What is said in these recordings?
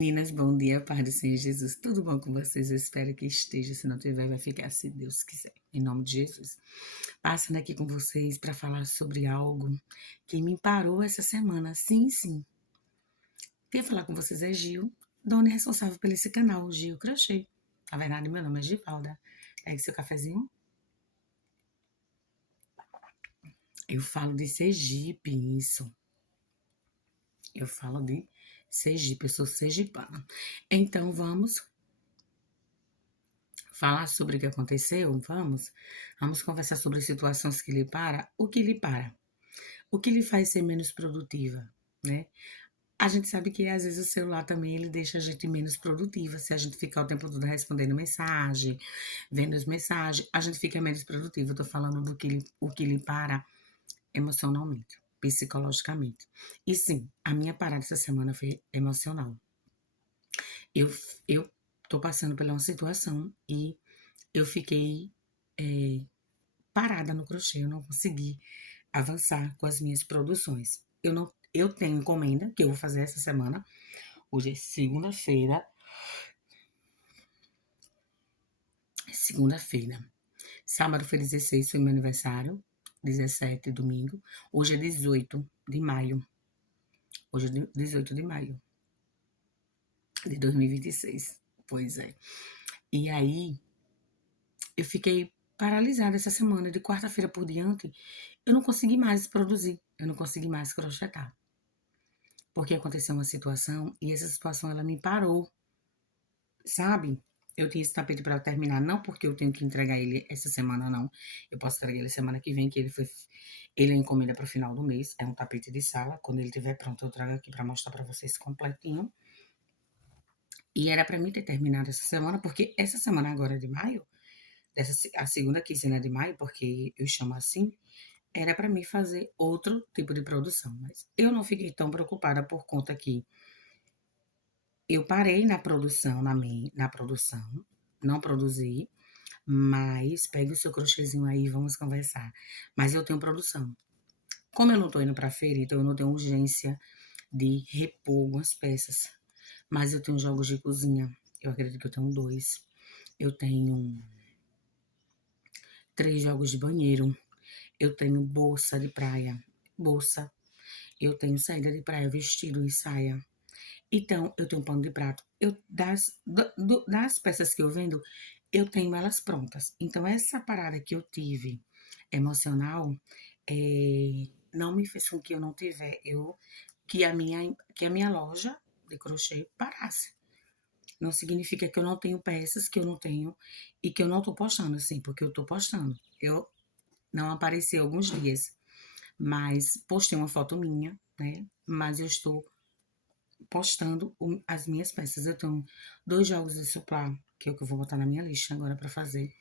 Meninas, bom dia, paz do Senhor Jesus. Tudo bom com vocês? Eu espero que esteja. Se não tiver, vai ficar se Deus quiser. Em nome de Jesus. Passando aqui com vocês para falar sobre algo que me parou essa semana. Sim, sim. Quem falar com vocês é Gil, dona e responsável por esse canal, Gil Crochê. Na verdade, meu nome é Givalda. Pegue seu cafezinho. Eu falo de Sergipe, isso. Eu falo de Sergipe, eu sou sergipana. Então, vamos falar sobre o que aconteceu? Vamos conversar sobre situações que lhe para. O que lhe para? O que lhe faz ser menos produtiva, né? A gente sabe que às vezes o celular também ele deixa a gente menos produtiva. Se a gente ficar o tempo todo respondendo mensagem, vendo as mensagens, a gente fica menos produtiva. Eu tô falando o que lhe para emocionalmente, psicologicamente. E sim, a minha parada essa semana foi emocional. Eu, eu tô passando por uma situação e eu fiquei é, parada no crochê, eu não consegui avançar com as minhas produções. Eu tenho encomenda que eu vou fazer essa semana. Hoje é segunda-feira. Segunda-feira. Sábado foi 16, foi meu aniversário. 17, domingo. Hoje é 18 de maio. Hoje é 18 de maio de 2026. Pois é. E aí, eu fiquei paralisada essa semana. De quarta-feira por diante, eu não consegui mais produzir. Eu não consegui mais crochetar. Porque aconteceu uma situação e essa situação ela me parou, sabe? Eu tinha esse tapete para terminar, não porque eu tenho que entregar ele essa semana, não. Eu posso entregar ele semana que vem, que ele é encomenda para o final do mês. É um tapete de sala. Quando ele estiver pronto, eu trago aqui para mostrar para vocês completinho. E era para mim ter terminado essa semana, porque essa semana agora de maio, a segunda quinzena de maio, porque eu chamo assim, era para mim fazer outro tipo de produção. Mas eu não fiquei tão preocupada por conta que eu parei na produção, não produzi, mas pegue o seu crochêzinho aí e vamos conversar. Mas eu tenho produção. Como eu não tô indo pra feira, então eu não tenho urgência de repor algumas peças. Mas eu tenho jogos de cozinha. Eu acredito que eu tenho 2. Eu tenho 3 jogos de banheiro. Eu tenho bolsa de praia. Bolsa. Eu tenho saída de praia, vestido e saia. Então, eu tenho um pano de prato. Das peças que eu vendo, eu tenho elas prontas. Então, essa parada que eu tive emocional, não me fez com que eu não tiver, que a minha loja de crochê parasse. Não significa que eu não tenho peças, que eu não tenho, e que eu não tô postando, assim, porque eu tô postando. Eu não apareci alguns dias, mas postei uma foto minha, né? Mas eu estou postando as minhas peças. Eu tenho 2 jogos de suplá, que é o que eu vou botar na minha lista agora para fazer,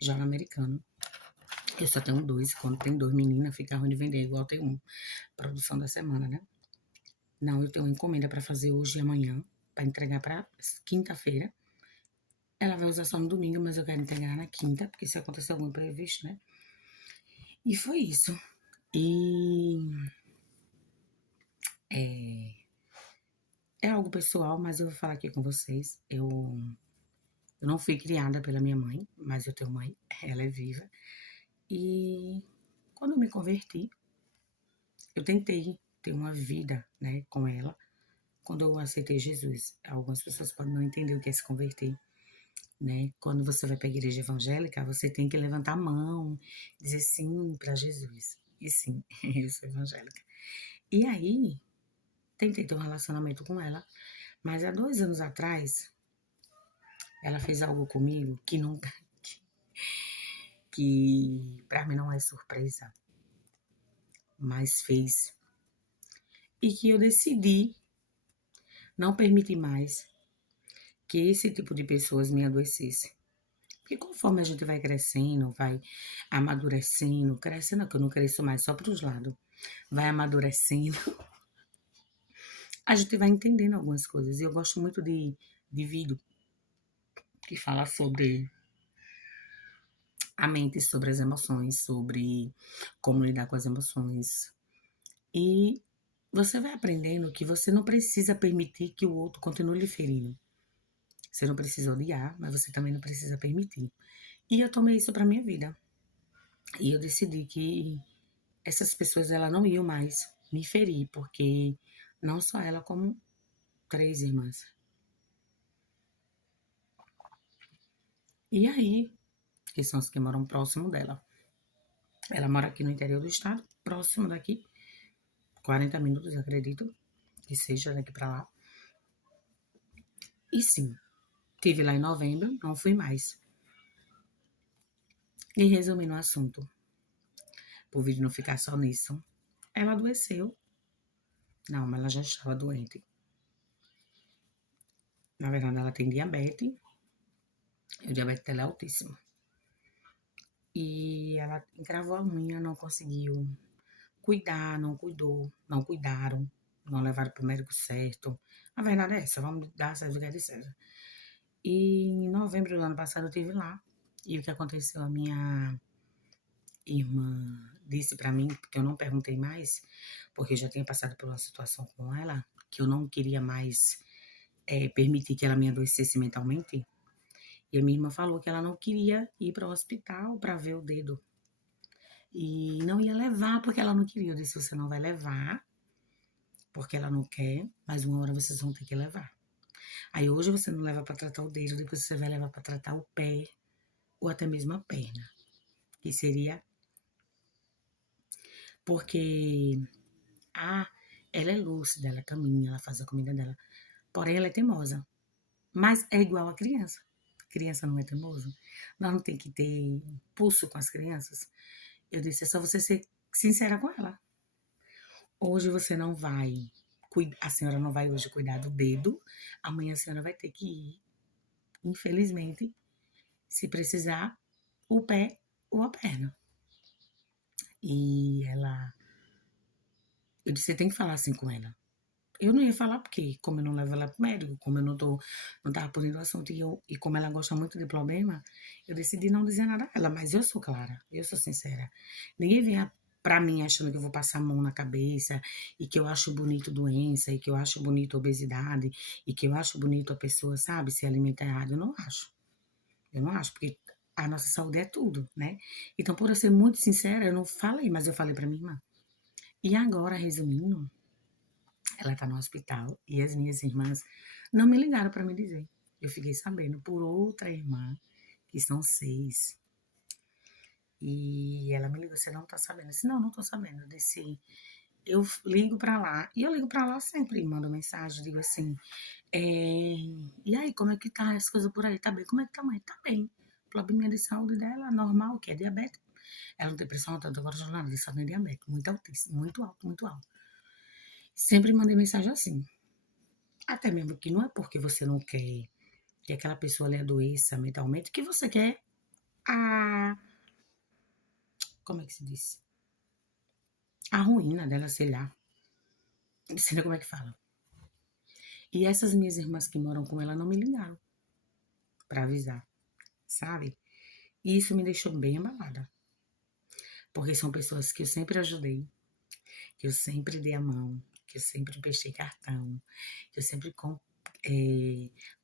jogo americano. Eu só tenho 2, quando tem 2 meninas, fica ruim de vender, igual tem um. Produção da semana, né? Não, eu tenho uma encomenda para fazer hoje e amanhã, para entregar para quinta-feira. Ela vai usar só no domingo, mas eu quero entregar na quinta, porque se acontecer algum imprevisto, né? E foi isso. E é algo pessoal, mas eu vou falar aqui com vocês. Eu não fui criada pela minha mãe, mas eu tenho mãe, ela é viva. E quando eu me converti, eu tentei ter uma vida, né, com ela. Quando eu aceitei Jesus, algumas pessoas podem não entender o que é se converter, né? Quando você vai para a igreja evangélica, você tem que levantar a mão, dizer sim para Jesus. E sim, eu sou evangélica. E aí, tentei ter um relacionamento com ela, mas há 2 anos atrás, ela fez algo comigo que nunca, que para mim não é surpresa, mas fez. E que eu decidi não permitir mais que esse tipo de pessoas me adoecesse. Porque conforme a gente vai crescendo, vai amadurecendo, crescendo, que eu não cresço mais só para os lados, vai amadurecendo, a gente vai entendendo algumas coisas. E eu gosto muito de vídeo que fala sobre a mente, sobre as emoções, sobre como lidar com as emoções. E você vai aprendendo que você não precisa permitir que o outro continue lhe ferindo. Você não precisa odiar, mas você também não precisa permitir. E eu tomei isso para minha vida. E eu decidi que essas pessoas ela não iam mais me ferir, porque não só ela, como 3 irmãs. E aí, que são as que moram próximo dela. Ela mora aqui no interior do estado, próximo daqui, 40 minutos, acredito, que seja daqui para lá. E sim, tive lá em novembro, não fui mais. E resumindo o assunto, o vídeo não ficar só nisso, ela adoeceu. Não, mas ela já estava doente. Na verdade, ela tem diabetes, e o diabetes dela é altíssimo. E ela encravou a unha, não conseguiu cuidar, não cuidou, não cuidaram, não levaram para o médico certo. A verdade é essa, vamos dar César o que é de César. E em novembro do ano passado eu estive lá. E o que aconteceu? A minha irmã disse para mim, porque eu não perguntei mais, porque eu já tinha passado por uma situação com ela, que eu não queria mais permitir que ela me adoecesse mentalmente. E a minha irmã falou que ela não queria ir para o hospital para ver o dedo. E não ia levar porque ela não queria. Eu disse: você não vai levar porque ela não quer, mas uma hora vocês vão ter que levar. Aí hoje você não leva para tratar o dedo, depois você vai levar para tratar o pé ou até mesmo a perna, que seria porque ela é lúcida, ela caminha, ela faz a comida dela, porém ela é teimosa, mas é igual a criança. Criança não é teimosa. Nós não tem que ter pulso com as crianças. Eu disse: é só você ser sincera com ela. Hoje você não vai, a senhora não vai hoje cuidar do dedo, amanhã a senhora vai ter que ir, infelizmente, se precisar, o pé ou a perna. E ela, eu disse: você tem que falar assim com ela. Eu não ia falar porque, como eu não levo ela pro médico, como eu não tava podendo o assunto e como ela gosta muito de problema, eu decidi não dizer nada a ela, mas eu sou clara, eu sou sincera. Ninguém vem pra mim achando que eu vou passar a mão na cabeça e que eu acho bonito doença e que eu acho bonito obesidade e que eu acho bonito a pessoa, sabe, se alimentar errado. Eu não acho. Eu não acho, porque a nossa saúde é tudo, né? Então, por eu ser muito sincera, eu não falei, mas eu falei pra minha irmã. E agora, resumindo, ela tá no hospital e as minhas irmãs não me ligaram para me dizer. Eu fiquei sabendo por outra irmã, que são 6. E ela me ligou: você não tá sabendo? Eu disse: não, não tô sabendo. Eu disse: eu ligo para lá. E eu ligo para lá sempre, mando mensagem, digo assim: e aí, como é que tá as coisas por aí? Tá bem? Como é que tá, mãe? Tá bem. Probleminha de saúde dela, normal, que é diabetes. Ela não tem pressão alta, agora já nada, só tem diabetes. Muito altíssimo, muito alto, muito alto. Sempre mandei mensagem assim. Até mesmo que não é porque você não quer que aquela pessoa lhe adoeça mentalmente, que você quer a. Como é que se diz? A ruína dela, sei lá. Não sei nem como é que fala. E essas minhas irmãs que moram com ela não me ligaram pra avisar, sabe? E isso me deixou bem abalada. Porque são pessoas que eu sempre ajudei, que eu sempre dei a mão, que eu sempre emprestei cartão, que eu sempre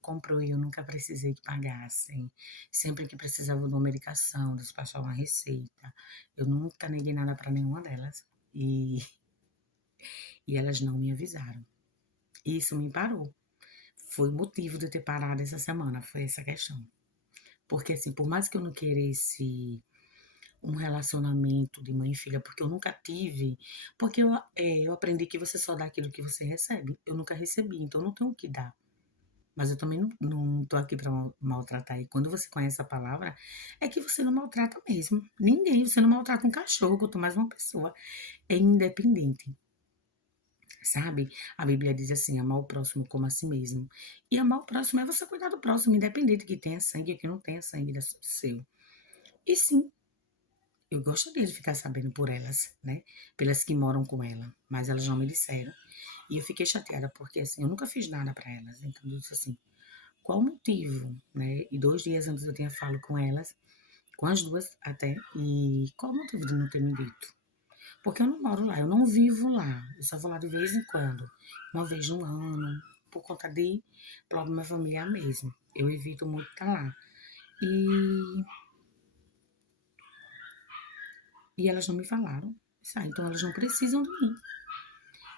comprou e eu nunca precisei que pagassem. Sempre que precisava de uma medicação, despachar uma receita, eu nunca neguei nada para nenhuma delas. E elas não me avisaram. Isso me parou. Foi o motivo de eu ter parado essa semana, foi essa questão. Porque assim, por mais que eu não queresse um relacionamento de mãe e filha, porque eu nunca tive, porque eu aprendi que você só dá aquilo que você recebe. Eu nunca recebi, então eu não tenho o que dar. Mas eu também não tô aqui para maltratar. E quando você conhece a palavra, é que você não maltrata mesmo. Ninguém, você não maltrata um cachorro, quanto mais uma pessoa. É independente, sabe? A Bíblia diz assim: amar o próximo como a si mesmo. E amar o próximo é você cuidar do próximo, independente que tenha sangue ou que não tenha sangue seu. E sim, eu gostaria de ficar sabendo por elas, né? Pelas que moram com ela, mas elas não me disseram. E eu fiquei chateada, porque assim, eu nunca fiz nada para elas. Então eu disse assim: qual o motivo, né? E 2 dias antes eu tinha falo com elas, com as duas até, e qual o motivo de não ter me dito? Porque eu não moro lá, eu não vivo lá. Eu só vou lá de vez em quando, uma vez no ano, por conta de problema familiar mesmo. Eu evito muito estar lá. E, e elas não me falaram. Sabe? Então elas não precisam de mim.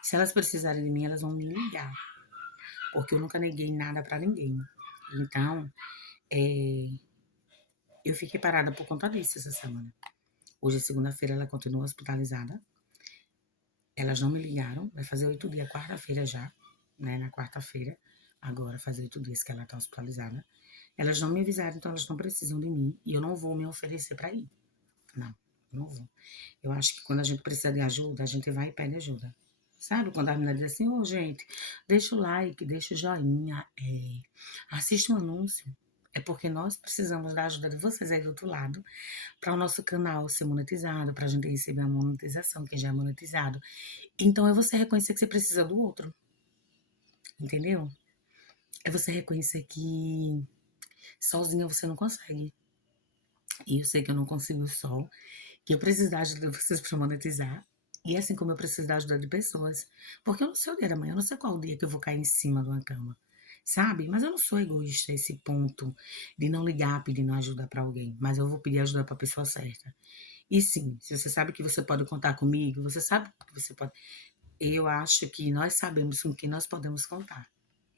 Se elas precisarem de mim, elas vão me ligar. Porque eu nunca neguei nada pra ninguém. Então, é, eu fiquei parada por conta disso essa semana. Hoje, é segunda-feira, ela continua hospitalizada. Elas não me ligaram. Vai fazer 8 dias, quarta-feira já, né? Na quarta-feira, agora, fazer 8 dias que ela tá hospitalizada. Elas não me avisaram, então elas não precisam de mim. E eu não vou me oferecer pra ir. Não, não vou. Eu acho que quando a gente precisa de ajuda, a gente vai e pede ajuda. Sabe? Quando a menina diz assim, ô gente, deixa o like, deixa o joinha, assiste um anúncio. É porque nós precisamos da ajuda de vocês aí do outro lado, para o nosso canal ser monetizado, para a gente receber a monetização, que já é monetizado. Então é você reconhecer que você precisa do outro, entendeu? É você reconhecer que sozinha você não consegue. E eu sei que eu não consigo só, que eu preciso da ajuda de vocês para monetizar. E assim como eu preciso da ajuda de pessoas. Porque eu não sei o dia da manhã, eu não sei qual o dia que eu vou cair em cima de uma cama. Sabe? Mas eu não sou egoísta a esse ponto de não ligar pedindo ajuda para alguém. Mas eu vou pedir ajuda para a pessoa certa. E sim, se você sabe que você pode contar comigo, você sabe que você pode. Eu acho que nós sabemos com quem nós podemos contar.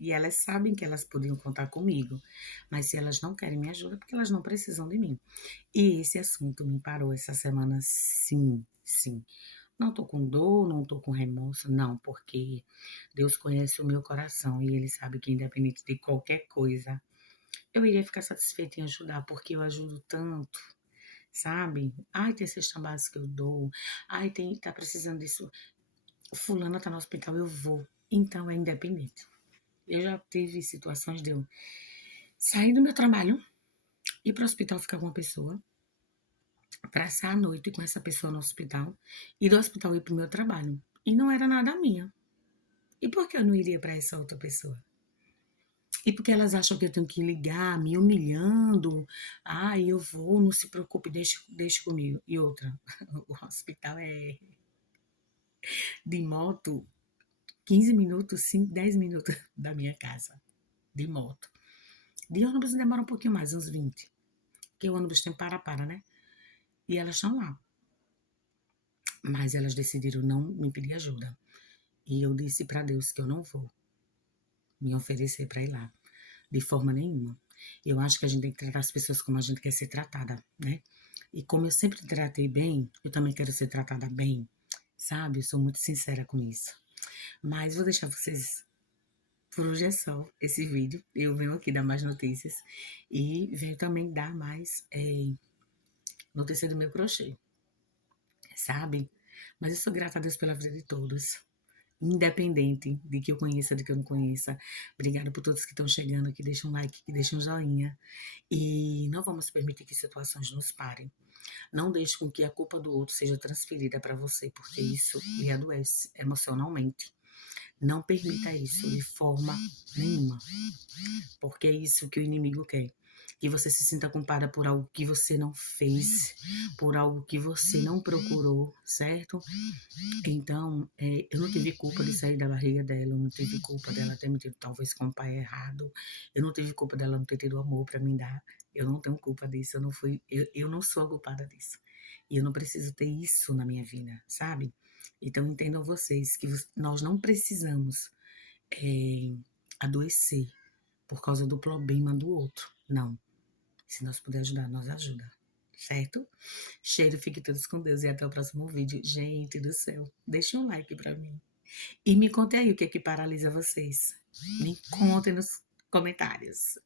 E elas sabem que elas podiam contar comigo. Mas se elas não querem me ajuda, é porque elas não precisam de mim. E esse assunto me parou essa semana, sim, sim. Não tô com dor, não tô com remorso, não, porque Deus conhece o meu coração e Ele sabe que, independente de qualquer coisa, eu iria ficar satisfeita em ajudar, porque eu ajudo tanto, sabe? Ai, tem cesta básica que eu dou, ai, tá precisando disso. Fulana tá no hospital, eu vou. Então é independente. Eu já tive situações de eu sair do meu trabalho, ir para o hospital ficar com uma pessoa, passar a noite com essa pessoa no hospital e do hospital ir para o meu trabalho. E não era nada minha. E por que eu não iria para essa outra pessoa? E porque elas acham que eu tenho que ligar, me humilhando. Ah, eu vou, não se preocupe, deixe comigo. E outra, o hospital é de moto 15 minutos, 5, 10 minutos da minha casa. De moto. De ônibus demora um pouquinho mais, uns 20. Porque o ônibus tem para, né? E elas estão lá. Mas elas decidiram não me pedir ajuda. E eu disse para Deus que eu não vou me oferecer para ir lá, de forma nenhuma. Eu acho que a gente tem que tratar as pessoas como a gente quer ser tratada, né? E como eu sempre tratei bem, eu também quero ser tratada bem, sabe? Eu sou muito sincera com isso. Mas vou deixar vocês por hoje é só esse vídeo. Eu venho aqui dar mais notícias e venho também dar mais notícia do meu crochê, sabe? Mas eu sou grata a Deus pela vida de todos. Independente de que eu conheça, de que eu não conheça. Obrigada por todos que estão chegando, que deixam um like, que deixam um joinha. E não vamos permitir que situações nos parem. Não deixe com que a culpa do outro seja transferida para você, porque isso lhe adoece emocionalmente. Não permita isso de forma nenhuma, porque é isso que o inimigo quer. Que você se sinta culpada por algo que você não fez, por algo que você não procurou, certo? Então, eu não tive culpa de sair da barriga dela, eu não tive culpa dela ter me tido talvez com o pai errado, eu não tive culpa dela não ter tido amor para me dar, eu não tenho culpa disso, eu não sou a culpada disso. E eu não preciso ter isso na minha vida, sabe? Então, entendam vocês que nós não precisamos adoecer por causa do problema do outro, não. Se nós puder ajudar, nós ajuda, certo? Cheiro, fique todos com Deus e até o próximo vídeo. Gente do céu, deixe um like pra mim. E me conte aí o que é que paralisa vocês. Me contem nos comentários.